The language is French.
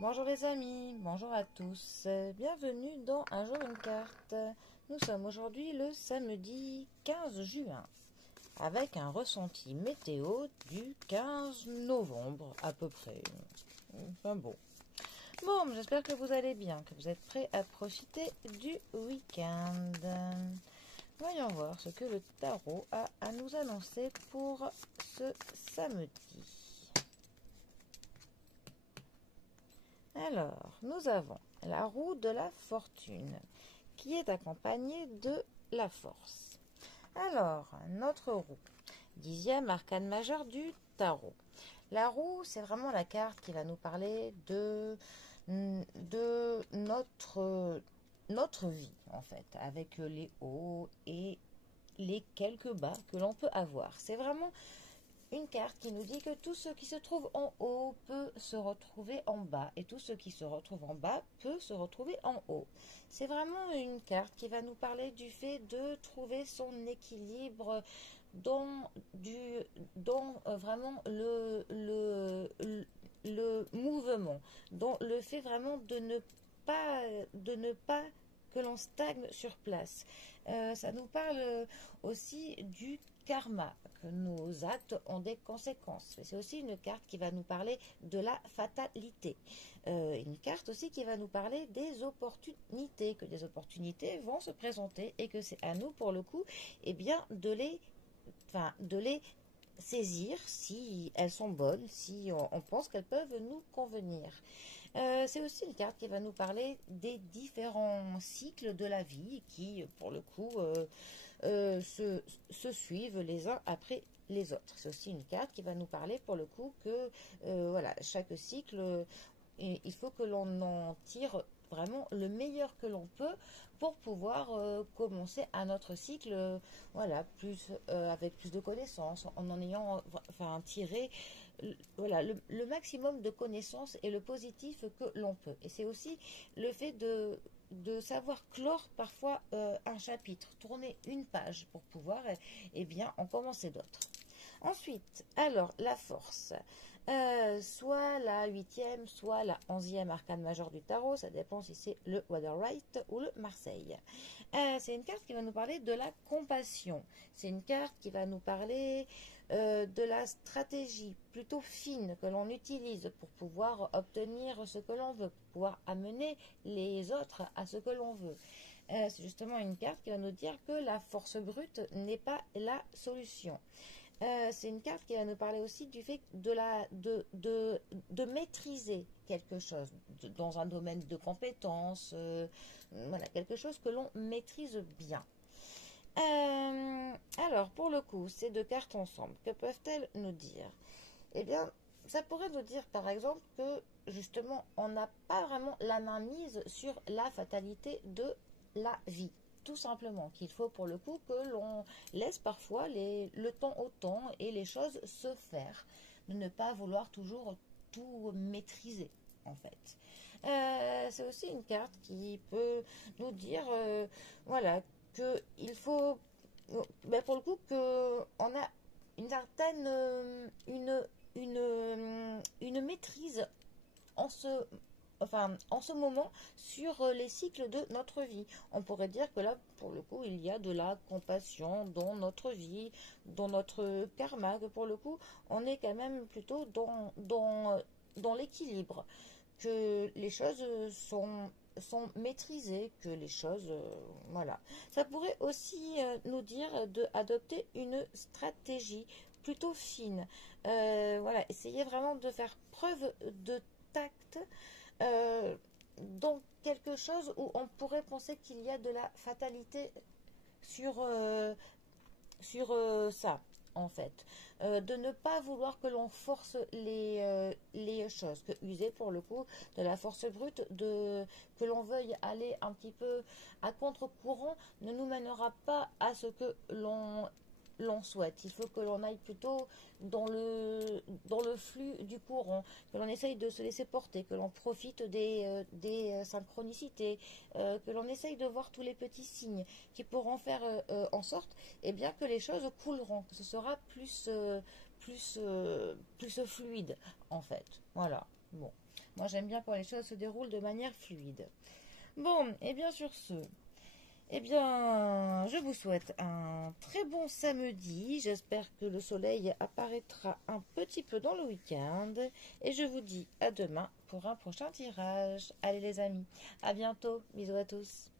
Bonjour les amis, bonjour à tous, bienvenue dans Un jour une carte. Nous sommes aujourd'hui le samedi 15 juin avec un ressenti météo du 15 novembre à peu près. Enfin bon. Bon, j'espère que vous allez bien, que vous êtes prêts à profiter du week-end. Voyons voir ce que le tarot a à nous annoncer pour ce samedi. Alors, nous avons la roue de la fortune qui est accompagnée de la force. Alors, notre roue, 10e arcane majeur du tarot. La roue, c'est vraiment la carte qui va nous parler de notre vie, en fait, avec les hauts et les quelques bas que l'on peut avoir. C'est vraiment une carte qui nous dit que tout ce qui se trouve en haut peut se retrouver en bas et tout ce qui se retrouve en bas peut se retrouver en haut. C'est vraiment une carte qui va nous parler du fait de trouver son équilibre dans vraiment le mouvement, dans le fait vraiment de ne pas que l'on stagne sur place. Ça nous parle aussi du karma, que nos actes ont des conséquences. C'est aussi une carte qui va nous parler de la fatalité. Une carte aussi qui va nous parler des opportunités, que des opportunités vont se présenter et que c'est à nous pour le coup de les saisir si elles sont bonnes, si on pense qu'elles peuvent nous convenir. C'est aussi une carte qui va nous parler des différents cycles de la vie qui, pour le coup, se suivent les uns après les autres. C'est aussi une carte qui va nous parler, pour le coup, que voilà, chaque cycle, il faut que l'on en tire vraiment le meilleur que l'on peut pour pouvoir commencer un autre cycle voilà avec plus de connaissances en ayant tiré voilà le maximum de connaissances et le positif que l'on peut. Et c'est aussi le fait de savoir clore parfois un chapitre, tourner une page pour pouvoir bien en commencer d'autres. Ensuite, alors la force, soit la 8e, soit la 11e arcane majeure du tarot, ça dépend si c'est le Waterwright ou le Marseille. C'est une carte qui va nous parler de la compassion, c'est une carte qui va nous parler de la stratégie plutôt fine que l'on utilise pour pouvoir obtenir ce que l'on veut, pour pouvoir amener les autres à ce que l'on veut. C'est justement une carte qui va nous dire que la force brute n'est pas la solution. C'est une carte qui va nous parler aussi du fait de maîtriser quelque chose dans un domaine de compétences, voilà, quelque chose que l'on maîtrise bien. Alors, pour le coup, ces deux cartes ensemble, que peuvent-elles nous dire? Eh bien, ça pourrait nous dire par exemple que justement, on n'a pas vraiment la main mise sur la fatalité de la vie. Tout simplement, qu'il faut pour le coup que l'on laisse parfois le temps au temps et les choses se faire. De ne pas vouloir toujours tout maîtriser, en fait. C'est aussi une carte qui peut nous dire, voilà, qu'il faut, pour le coup, qu'on a une certaine, une maîtrise en ce moment sur les cycles de notre vie. On pourrait dire que là, pour le coup, il y a de la compassion dans notre vie, dans notre karma, que pour le coup, on est quand même plutôt dans l'équilibre, que les choses sont maîtrisées, que les choses, voilà. Ça pourrait aussi nous dire d'adopter une stratégie plutôt fine. Voilà, essayer vraiment de faire preuve de tact dans quelque chose où on pourrait penser qu'il y a de la fatalité sur ça, en fait. De ne pas vouloir que l'on force les choses, que user pour le coup de la force brute, que l'on veuille aller un petit peu à contre-courant, ne nous mènera pas à ce que l'on souhaite. Il faut que l'on aille plutôt dans le flux du courant, que l'on essaye de se laisser porter, que l'on profite des synchronicités, que l'on essaye de voir tous les petits signes qui pourront faire en sorte que les choses couleront, que ce sera plus fluide en fait. Voilà. Bon, moi j'aime bien quand les choses se déroulent de manière fluide. Bon, et bien sur ce, eh bien, je vous souhaite un très bon samedi. J'espère que le soleil apparaîtra un petit peu dans le week-end. Et je vous dis à demain pour un prochain tirage. Allez les amis, à bientôt. Bisous à tous.